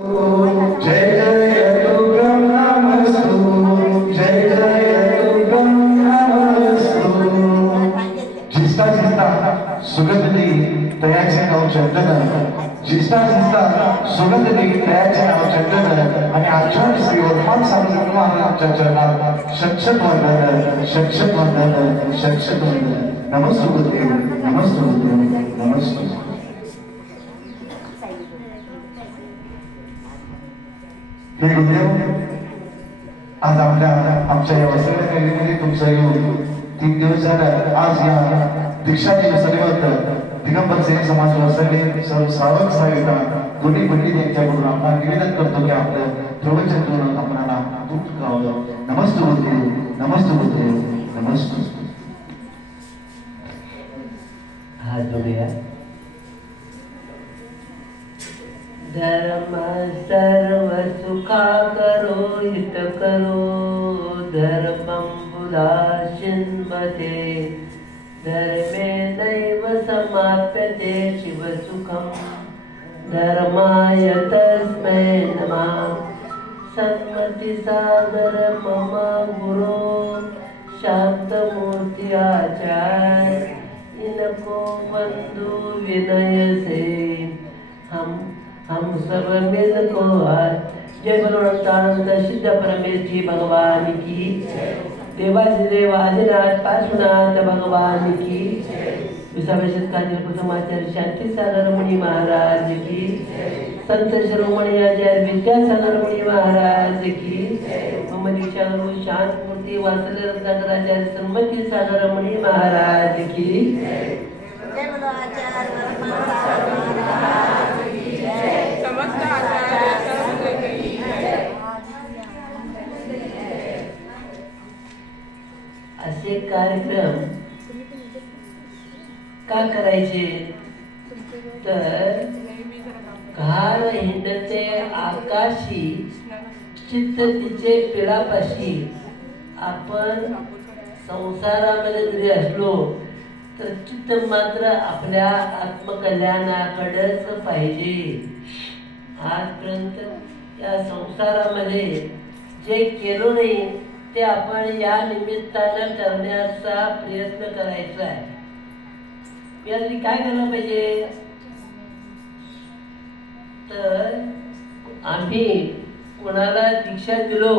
जय जय दुर्गम नमस्तु जय जय दुर्गम नमस्तु जिस्ता जिस्ता सुगंधली तयाचे नाव चंदन जिस्ता जिस्ता सुगंधली तयाचे नाव चंदन आणि आचरण श्री ओरमान सामंत महाराजांच्या चरणात शक्षत वंदन शक्षत वंदन शक्षत वंदन नमस्तुते नमस्तुते नमस्तुते हे गुरुदेव आज आमच्या या वसलेल्या कैलीमध्ये तुमचं येऊन 3 दिवस झालं। आज या दीक्षा दिवसानिमित्त दिगंबर सेन समाज वसले सर्व सावक साविका दोन्ही पंडित यांच्याकडून आपण निवेदन करतो की आपलं प्रवचन करून आपणाला दूध गावलं। नमस्ते गुरुदेव नमस्ते गुरुदेव नमस्ते। हाथ जोड़िए। धर्म सर्व सुखा करो हित करो धर्मं बुधाशिन्मते धर्मे नैव समाप्यते शिव सुखं धर्माय तस्मै नमः। सन्मति सागर मम गुरो शांतमूर्ति आचार्य इनको बंधु विनय से हम सब मिल को जय बोलो अनंतानंद सिद्ध परमेश जी भगवान की देवाधिदेव आदिनाथ पार्श्वनाथ भगवान की विश्वविशेष कांजल कुसुमाचार्य शांति सागर मुनि महाराज की संत शिरोमणि आचार्य विद्यासागर मुनि महाराज की मोहम्मद दीक्षा गुरु शांत मूर्ति वात्सल्य रत्नाकराचार्य सन्मति सागर मुनि महाराज की जय बोलो आचार्य महाराज की जय समस्त आचार्य संत की जय। असे कार्यक्रम का करायचे तर घाण हिंडते आकाशी चित्त तिचे पिळापाशी आपण संसारामध्ये जरी असलो तर चित्त मात्र आपल्या आत्मकल्याणाकडेच पाहिजे। आजपर्यंत या संसारामध्ये जे केलो नाही ते आपण या निमित्तानं करण्याचा प्रयत्न करायचा आहे। यासाठी काय करायला पाहिजे तर आम्ही कोणाला दीक्षा दिलो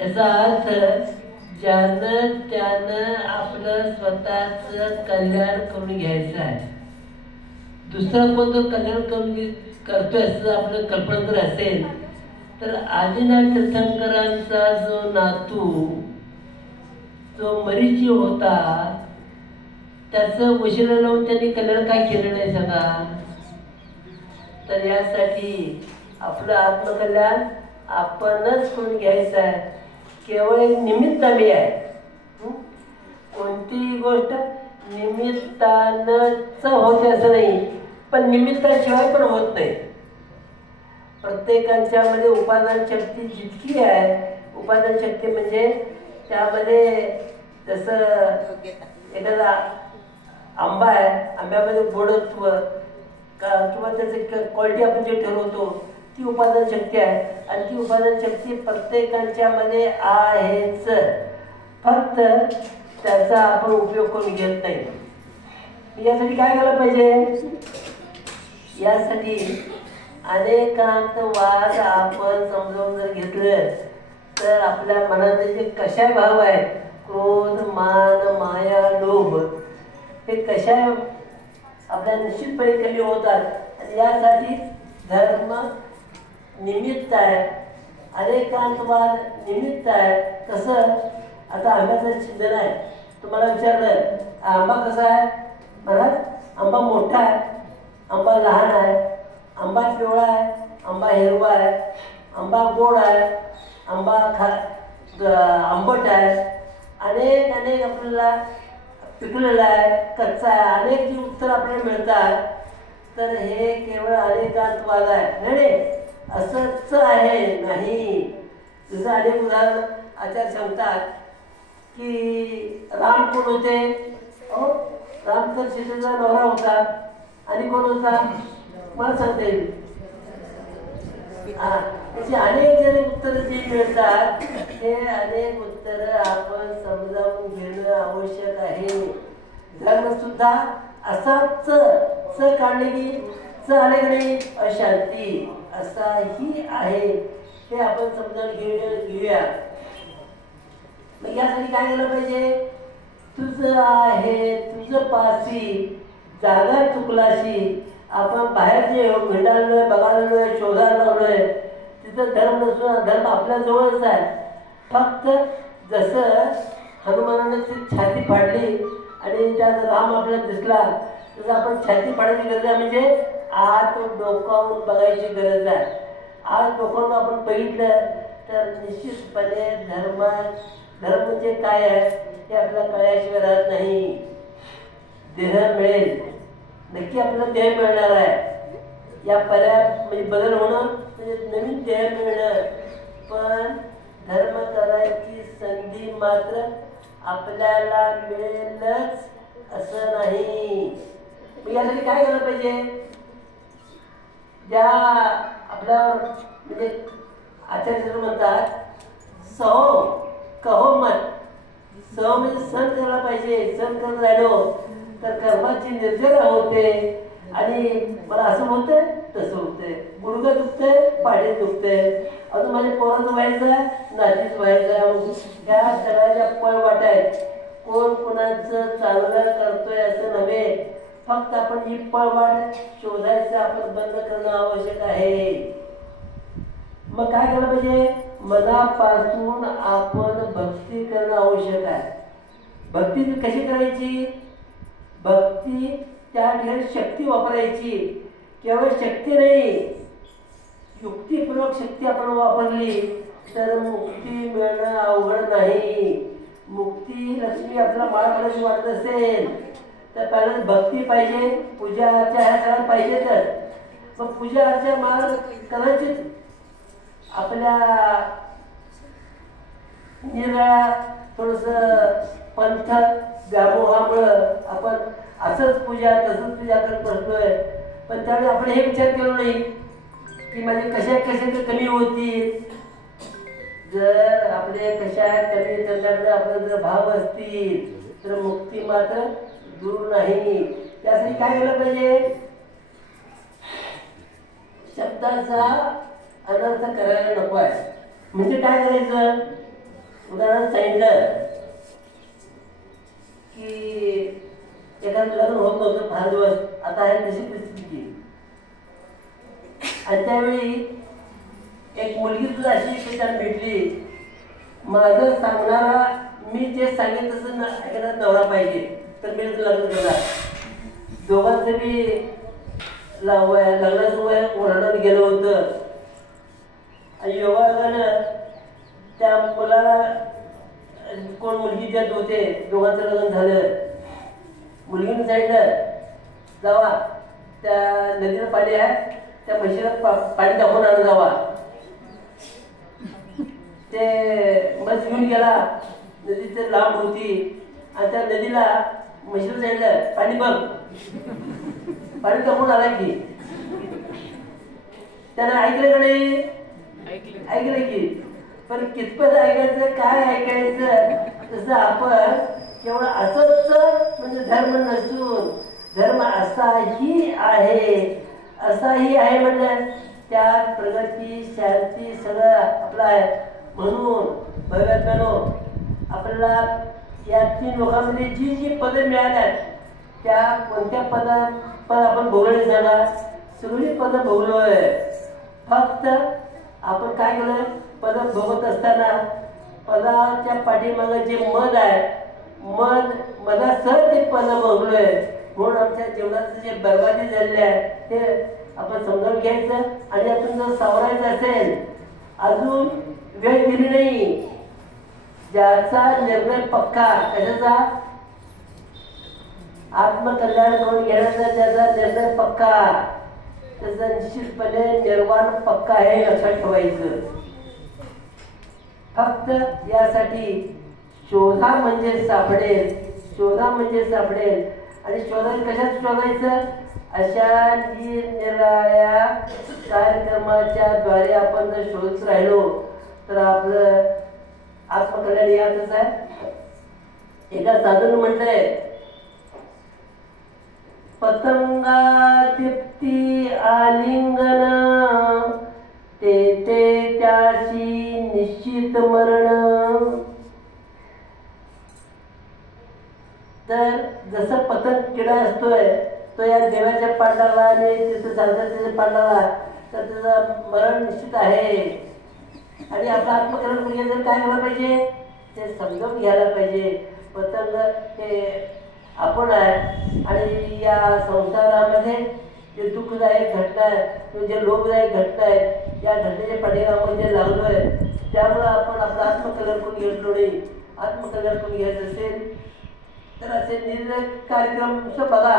याचा अर्थ ज्यानं त्यानं आपलं स्वतःच कल्याण करून घ्यायचं आहे। दुसरं कोणतं कल्याण करून करतोय असं आपलं कल्पना जर असेल तर आदिनाथ तीर्थंकरांचा जो नातू जो मरीची होता त्याचं वशिला लावून त्यांनी कल्याण काय केलं नाही सांगा। तर यासाठी आपलं आत्मकल्याण आपणच करून घ्यायचं आहे। केवळ निमित्ताने आहे। कोणतीही गोष्ट निमित्तानंच होते असं नाही पण निमित्ताशिवाय पण होत नाही। प्रत्येकाच्या मध्ये उपादान शक्ती जितकी आहे उपादान शक्ती म्हणजे त्यामध्ये जसं एखादा आंबा आहे आंब्यामध्ये गोडत्व किंवा त्याची क्वालिटी आपण जे ठरवतो ती उपादान शक्ती आहे आणि ती उपादान शक्ती प्रत्येकाच्या मध्ये आहेच फक्त त्याचा आपण उपयोग करून घेत नाही। यासाठी काय करायला पाहिजे यासाठी अनेकांत वाद आपण समजावून जर घेतलं तर आपल्या मनात जे कशा भाव आहे क्रोध मान माया लोभ हे कशा आपल्या निश्चितपणे कमी होतात आणि यासाठी धर्म निमित्त आहे अनेकांतवाद निमित्त आहे। कसं आता आंब्याचं चिंतन आहे तुम्हाला विचारलं आंबा कसा आहे महाराज आंबा मोठा आहे आंबा लहान आहे आंबा पिवळा आहे आंबा हिरवा आहे आंबा गोड आहे आंबा आंबट आहे अनेक अनेक आपल्याला पिकलेला आहे कच्चा आहे अनेक जी उत्तर आपल्याला मिळतात तर हे केवळ अनेकांतवाद आहे नाही असंच आहे नाही। जसं अनेक उदाहरण आचार्य सांगतात की राम कोण होते राम तर सीतेचा नवरा होता आणि कोण होता मला सांगता येईल. त्याची अनेक जरी उत्तर जी मिळतात ते अनेक उत्तर आपण समजावून घेणं आवश्यक आहे. धर्म सुद्धा असाच च काढले की च आले की नाही अशांती असाही आहे ते आपण समजावून घेऊया. मग यासाठी काय केलं पाहिजे? तुझं आहे तुझं पासी जागा चुकलाशी. आपण बाहेर जे भेटायलोय बघायलोय शोधायला लावलोय तिथं धर्म नसून धर्म आपल्या जवळच आहे. फक्त जसं हनुमानाने ती छाती फाडली आणि त्यात राम आपल्याला दिसला तसं आपण छाती फाडायची गरज आहे. म्हणजे आत डोकावून बघायची गरज आहे. आज डोकावून आपण बघितलं तर निश्चितपणे धर्म म्हणजे काय आहे हे आपल्याला कळल्याशिवाय राहत नाही. देह मिळेल नक्की आपल्याला देह मिळणार आहे. या पर्याय म्हणजे बदल होणं म्हणजे नवीन देह मिळणं. पण धर्म करायची संधी मात्र आपल्याला मिळेलच असं नाही. मग यासाठी काय केलं पाहिजे? ज्या आपल्या म्हणजे आचार्य म्हणतात सहो कहो मत. सह म्हणजे सण करायला पाहिजे. सण करत राहिलो तर कर्माची निर्जरा होते आणि मला असं होतंय तसं होतंय. गुडघं दुखतंय पाडे दुखतंय. अजून माझ्या पोराचं व्हायचं आहे नातीच व्हायचं आहे. ह्या सगळ्याच्या पळवाट आहेत. कोण कोणाचं चांगलं करतोय असं नव्हे. फक्त आपण ही पळवाट शोधायचं आपण बंद करणं आवश्यक आहे. मग काय केलं पाहिजे? मनापासून आपण भक्ती करणं आवश्यक आहे. भक्ती कशी करायची? भक्ती त्या ठिकाणी शक्ती वापरायची. केवळ शक्ती नाही युक्तिपूर्वक शक्ती आपण वापरली तर मुक्ती मिळणं अवघड नाही. मुक्ती लक्ष्मी आपल्याला माळ करायची वाटत असेल तर पहिल्यांदा भक्ती पाहिजे. पूजा अर्चा ह्या सगळ्या पाहिजेतच. मग पूजा अर्चा माळ करायची आपल्या निराळा थोडस पंथ व्यामोहामुळं आपण असंच पूजा तसंच पूजा करत बसलोय. पण त्यावेळी आपण हे विचार केला नाही की माझे कशा कमी होतील. जर आपले कशा कमी करण्याकडे आपले जर भाव असतील तर मुक्ती मात्र दूर नाही. त्यासाठी काय केलं पाहिजे? शब्दाचा अनर्थ करायला नको आहे. म्हणजे काय करायचं? उदाहरण सांगितलं की एखादं लग्न होत नव्हतं फार दिवस. आता आहे तशी परिस्थिती आणि त्यावेळी एक मुलगी तुला अशी त्याला भेटली. माझं सांगणारा मी जे सांगेन तसं ऐकणारा नवरा पाहिजे तर मी लग्न करणार. दोघांचं बी लग्नाचं वय ओरडून गेलं होतं आणि योगायोगानं त्या मुलाला कोण मुलगी देत होते. दोघांचं लग्न झालं. मुलगीने सांगितलं जावा त्या नदीला पाणी आहे त्या म्हशीला पाणी टाकून आणून जावा. ते मस्त घेऊन गेला. नदी ते लांब होती आणि त्या नदीला म्हशीला सांगितलं पाणी बघ. पाणी टाकून आला की त्यानं ऐकलं का नाही? ऐकलं की. पण कितपत ऐकायचं काय ऐकायचं तसं आपण केवळ असंच म्हणजे धर्म नसून धर्म असाही आहे म्हणलं त्यात प्रगती शांती सगळं आपलं आहे. म्हणून भगवंतानो आपल्याला या 3 लोकांमध्ये जी जी पदं मिळाल्यात त्या कोणत्या पद आपण भोगले जाणार? सगळी पदं भोगलोय. फक्त आपण काय केलं? पद भोगत असताना पदाच्या पाठीमागे जे मद आहे मनासह ते पद भोगलोय. म्हणून आमच्या जीवनाचं जे बर्बादी झालेली आहे ते आपण समजावून घ्यायचं आणि यातून जर सावरायचं असेल अजून वेळ दिली नाही. ज्याचा निर्णय पक्का कशाचा? आत्मकल्याण करून घेण्याचा ज्याचा निर्णय पक्का त्याचा निश्चितपणे निर्वाण पक्का आहे लक्षात ठेवायचं. फक्त यासाठी शोधा म्हणजे सापडेल आणि शोधायचं कशात शोधायचं? अशा निरनिराळ्या कार्यक्रमाच्या द्वारे आपण जर शोधत राहिलो तर आपलं आत्मकल्याण यातच आहे. एका साधून म्हटलंय, पतंगा तृप्ती आलिंगन ते त्याशी निश्चित मरण. तर जसं पतंग किडा असतोय तो या देवाच्या पांडाला आणि तिथं त्याच्या पांडाला तर त्याचं मरण निश्चित आहे. आणि आपलं आत्मकरण म्हणजे जर काय करायला पाहिजे ते समजावून घ्यायला पाहिजे. पतंग हे आपण आहे आणि या संसारामध्ये जे दुःखदायक घटना आहे जे लोकदायक घटना आहेत या घटनेच्या पाठीमागे लागलोय त्यामुळं आपण आपलं आत्मकल्याण करून घेतलो नाही. आत्मकल्याण करून घ्यायचं असेल तर असे निर्णय कार्यक्रम बघा.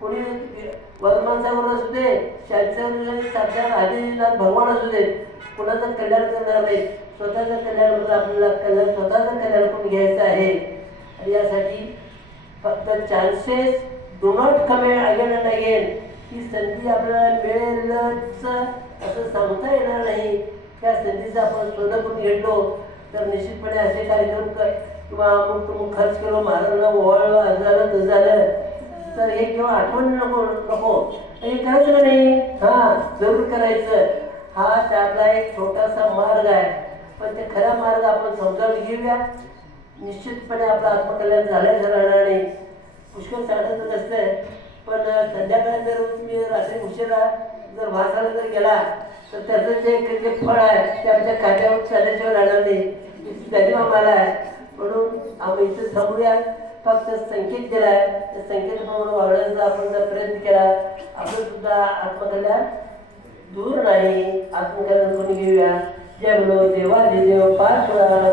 कोणी वर्धमान सागर असू दे, साक्षात आदिनाथ भगवान असू दे, कुणाचं कल्याण करणार नाही. स्वतःचं कल्याण करून आपल्याला स्वतःचं कल्याण करून घ्यायचं आहे. आणि यासाठी फक्त chances do not come again and again. ही संधी आपल्याला मिळेलच असं सांगता येणार नाही. त्या संधीचं आपण सोनं करून घेतलो तर निश्चितपणे असे कार्यक्रम किंवा अमुक खर्च केलो, महाराजांना ओवाळलं, झालं झालं तर हे किंवा आठवण नको हे करायचं नाही. जरूर करायचं. हा त्यातला एक छोटासा मार्ग आहे. पण ते खरा मार्ग आपण समजावून घेऊया. निश्चितपणे आपलं आत्मकल्याण झाल्याचं राहणार नाही. पुष्कळ सांगत नसतंय पण संध्याकाळी जर तुम्ही रात्री उशिरा जर वासाला जर गेला तर त्याचं जे फळ आहे ते आमच्या खात्यावर चालल्याशिवाय राहणार नाही. त्याची आम्हाला आहे. म्हणून आम्ही इथं थांबूया. फक्त संकेत दिलाय त्या संकेताप्रमाणे वाढवण्याचा आपण जर प्रयत्न केला आपलं सुद्धा आत्मकल्याण दूर नाही. आत्मकल्याण करून घेऊया. जय बोलो देवाधिदेव 5 वेळा